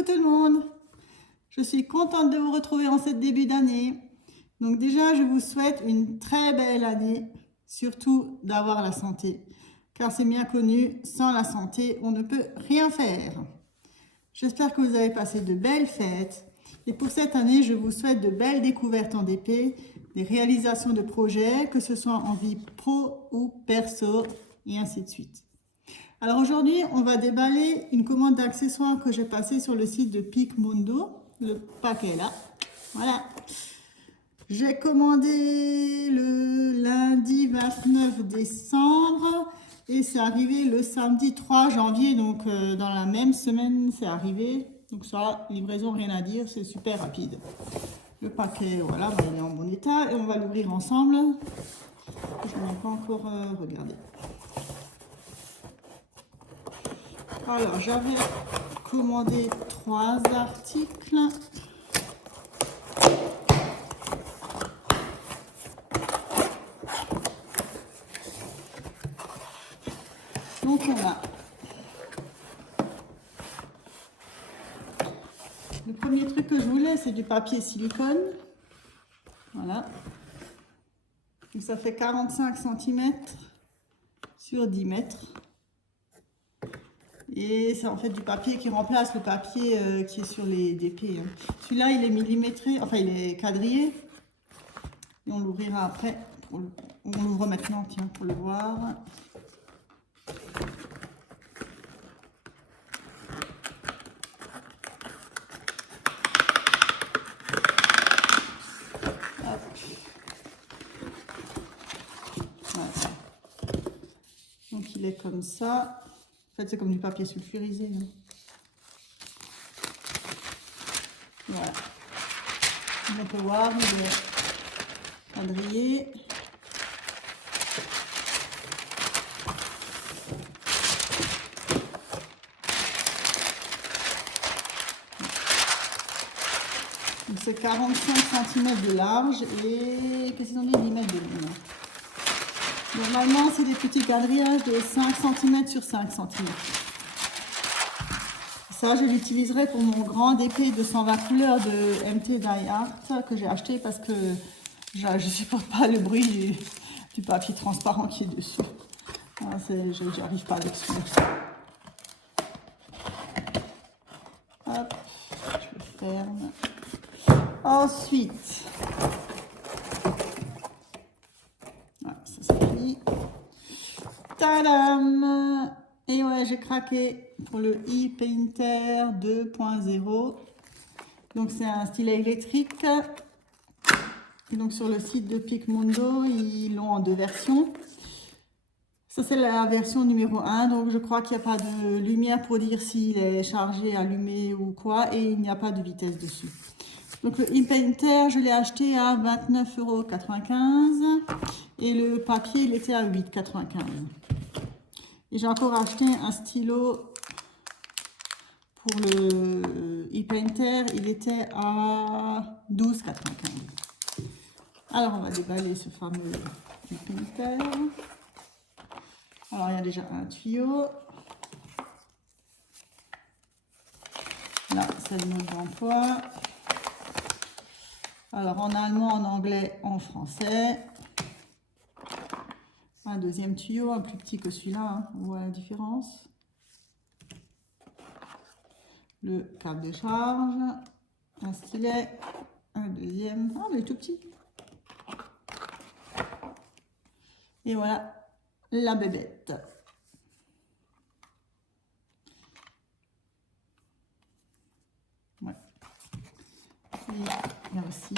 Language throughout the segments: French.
Coucou tout le monde, je suis contente de vous retrouver en ce début d'année. Donc déjà, je vous souhaite une très belle année, surtout d'avoir la santé. Car c'est bien connu, sans la santé, on ne peut rien faire. J'espère que vous avez passé de belles fêtes. Et pour cette année, je vous souhaite de belles découvertes en DP, des réalisations de projets, que ce soit en vie pro ou perso, et ainsi de suite. Alors aujourd'hui, on va déballer une commande d'accessoires que j'ai passée sur le site de Picmondo. Le paquet est là. Voilà. J'ai commandé le lundi 29 décembre et c'est arrivé le samedi 3 janvier. Donc dans la même semaine, c'est arrivé. Donc ça, livraison, rien à dire, c'est super rapide. Le paquet, voilà, il est en bon état et on va l'ouvrir ensemble. Je n'ai pas encore regardé. Alors, j'avais commandé 3 articles. Donc, on a le premier truc que je voulais, c'est du papier silicone. Voilà. Donc, ça fait 45 cm sur 10 mètres. Et c'est en fait du papier qui remplace le papier qui est sur les DP. Celui-là, il est millimétré, enfin il est quadrillé. Et on l'ouvrira après. On l'ouvre maintenant, tiens, pour le voir. Hop. Voilà. Donc il est comme ça. En fait, c'est comme du papier sulfurisé. Voilà. On peut voir, il est quadrillé. C'est 45 cm de large et qu'est-ce qu'ils ont dit, 10 mètres de long. Normalement, c'est des petits quadrillages de 5 cm sur 5 cm. Ça, je l'utiliserai pour mon grand DP de 120 couleurs de MT Die Art que j'ai acheté parce que je ne supporte pas le bruit du papier transparent qui est dessus. Je n'arrive pas là-dessus. Hop, je le ferme. Ensuite, voilà, ça c'est fini. Tadam! Et ouais, j'ai craqué pour le e-Painter 2.0. Donc c'est un stylet électrique. Et donc sur le site de Picmondo, ils l'ont en 2 versions. Ça c'est la version numéro 1, donc je crois qu'il n'y a pas de lumière pour dire s'il est chargé, allumé ou quoi, et il n'y a pas de vitesse dessus. Donc le e-Painter, je l'ai acheté à 29,95 € et le papier il était à 8,95 €. Et j'ai encore acheté un stylo pour le e-Painter, il était à 12,95 €. Alors on va déballer ce fameux e-Painter. Alors il y a déjà un tuyau. Là c'est le mode d'emploi. Alors en allemand, en anglais, en français. Un deuxième tuyau, un plus petit que celui-là, hein. On voit la différence. Le câble de charge, un stylet, un deuxième, ah mais tout petit. Et voilà la bébête. Ouais. Et il y a aussi,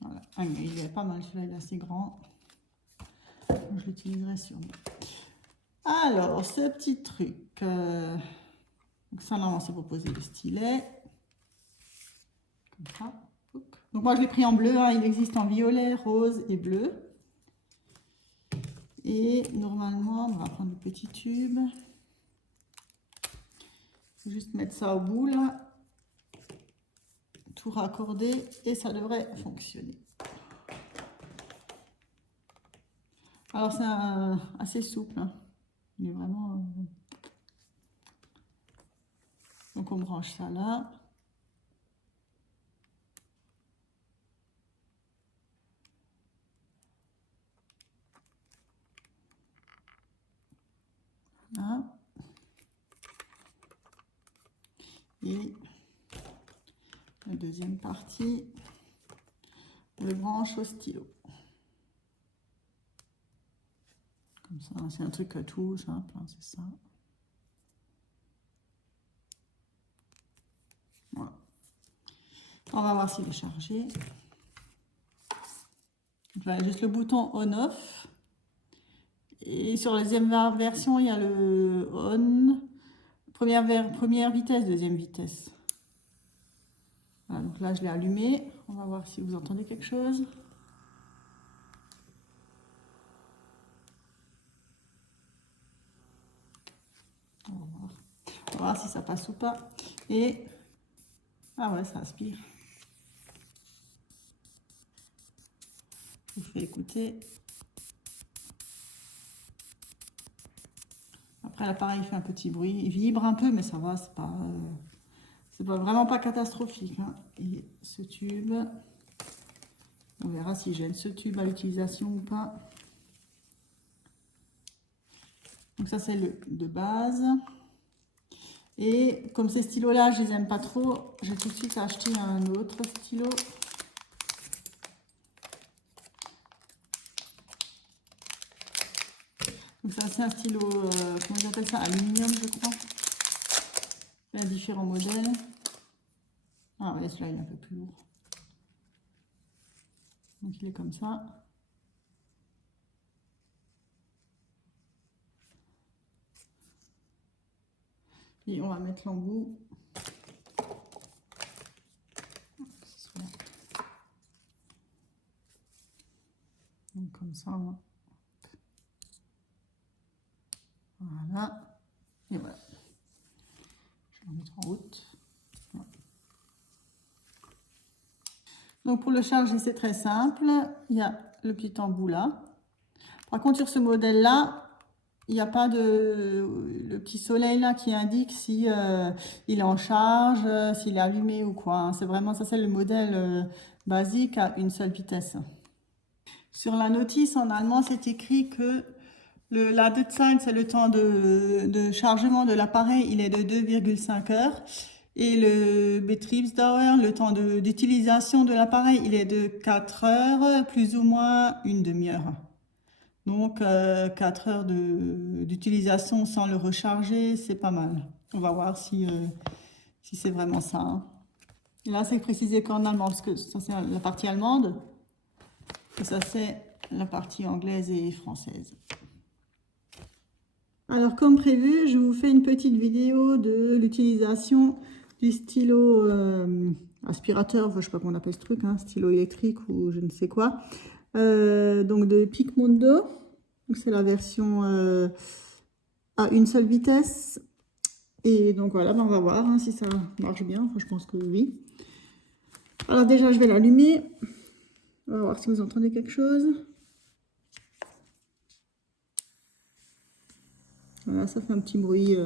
voilà, ah, mais il est pas mal, celui-là il est assez grand. Je l'utiliserai sûrement. Alors, ce petit truc, donc ça normalement c'est pour poser le stylet. Comme ça. Donc moi je l'ai pris en bleu, hein. Il existe en violet, rose et bleu. Et normalement, on va prendre le petit tube. Juste mettre ça au bout là. Tout raccorder et ça devrait fonctionner. Alors c'est assez souple, hein. Il est vraiment Donc on branche ça là. Voilà. Et la deuxième partie, on le branche au stylo. Comme ça, c'est un truc tout simple, hein, c'est ça. Voilà. On va voir s'il est chargé. Donc là, il y a juste le bouton on-off. Et sur la deuxième version, il y a le on. Première vitesse, deuxième vitesse. Voilà, donc là, je l'ai allumé. On va voir si vous entendez quelque chose. On va voir si ça passe ou pas. Et ah ouais, ça aspire. Je vous fais écouter. Après, l'appareil fait un petit bruit. Il vibre un peu, mais ça va, c'est pas vraiment pas catastrophique. Hein. Et ce tube, on verra si gêne ce tube à l'utilisation ou pas. Donc ça, c'est le de base. Et comme ces stylos-là, je les aime pas trop, j'ai tout de suite acheté un autre stylo. Donc ça, c'est un stylo, comment ils appellent ça, aluminium, je crois. Il y a différents modèles. Ah ouais, celui-là, il est un peu plus lourd. Donc il est comme ça. Et on va mettre l'embout. Donc comme ça, voilà. Et voilà. Je vais le mettre en route. Voilà. Donc pour le charger, c'est très simple. Il y a le petit embout là. Par contre, sur ce modèle-là, il n'y a pas le petit soleil là qui indique si il est en charge, s'il est allumé ou quoi. Hein. C'est vraiment ça, c'est le modèle basique à une seule vitesse. Sur la notice en allemand, c'est écrit que le Ladezeit, c'est le temps de chargement de l'appareil, il est de 2,5 heures. Et le Betriebsdauer, le temps d'utilisation de l'appareil, il est de 4 heures, plus ou moins une demi-heure. Donc 4 heures d'utilisation sans le recharger, c'est pas mal. On va voir si c'est vraiment ça. Hein. Et là, c'est précisé qu'en allemand, parce que ça c'est la partie allemande. Et ça c'est la partie anglaise et française. Alors comme prévu, je vous fais une petite vidéo de l'utilisation du stylo aspirateur, enfin, je sais pas comment on appelle ce truc, hein, stylo électrique ou je ne sais quoi. Donc de Picmondo, c'est la version à une seule vitesse. Et donc voilà, ben on va voir hein, si ça marche bien. Enfin, je pense que oui. Alors déjà, je vais l'allumer. On va voir si vous entendez quelque chose. Voilà, ça fait un petit bruit.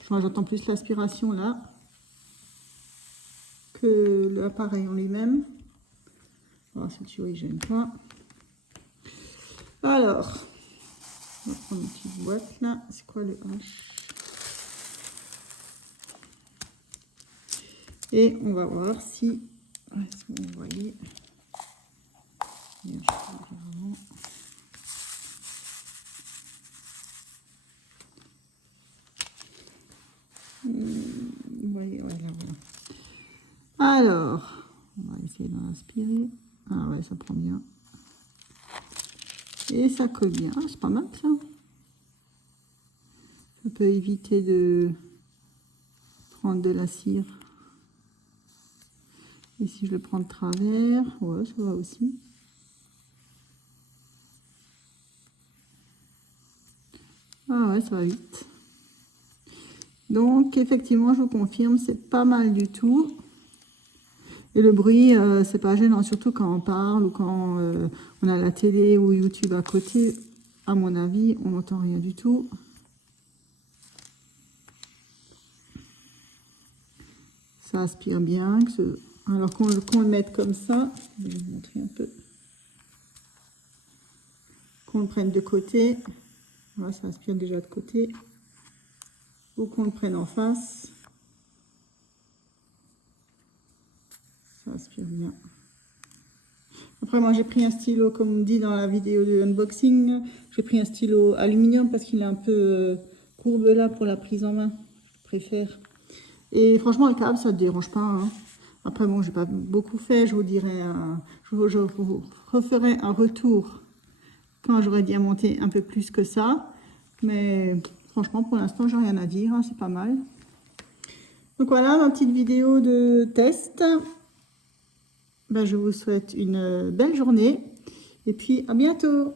Enfin, j'entends plus l'aspiration là que l'appareil en lui-même. On va voir si le tuyau il gêne pas. Alors, on va prendre une petite boîte là. C'est quoi le H? Et on va voir si... Est-ce que vous voyez? Vous voyez, ouais, là, voilà. Alors, on va essayer d'en aspirer. Ah ouais, ça prend bien. Et ça colle bien. C'est pas mal ça. Ça peut éviter de prendre de la cire. Et si je le prends de travers, ouais, ça va aussi. Ah ouais, ça va vite. Donc, effectivement, je vous confirme, c'est pas mal du tout. Et le bruit, c'est pas gênant, surtout quand on parle ou quand on a la télé ou YouTube à côté. À mon avis, on n'entend rien du tout. Ça aspire bien. Alors qu'on le mette comme ça, je vais vous montrer un peu. Qu'on le prenne de côté. Voilà, ça aspire déjà de côté. Ou qu'on le prenne en face. Ça aspire bien. Après, moi, j'ai pris un stylo, comme dit dans la vidéo de unboxing. J'ai pris un stylo aluminium parce qu'il est un peu courbe là pour la prise en main. Je préfère. Et franchement, le câble, ça ne dérange pas. Hein. Après, bon, j'ai pas beaucoup fait. Je vous dirai, je vous referai un retour quand j'aurai diamanté un peu plus que ça. Mais franchement, pour l'instant, j'ai rien à dire. Hein, c'est pas mal. Donc voilà, ma petite vidéo de test. Ben, je vous souhaite une belle journée. Et puis, à bientôt!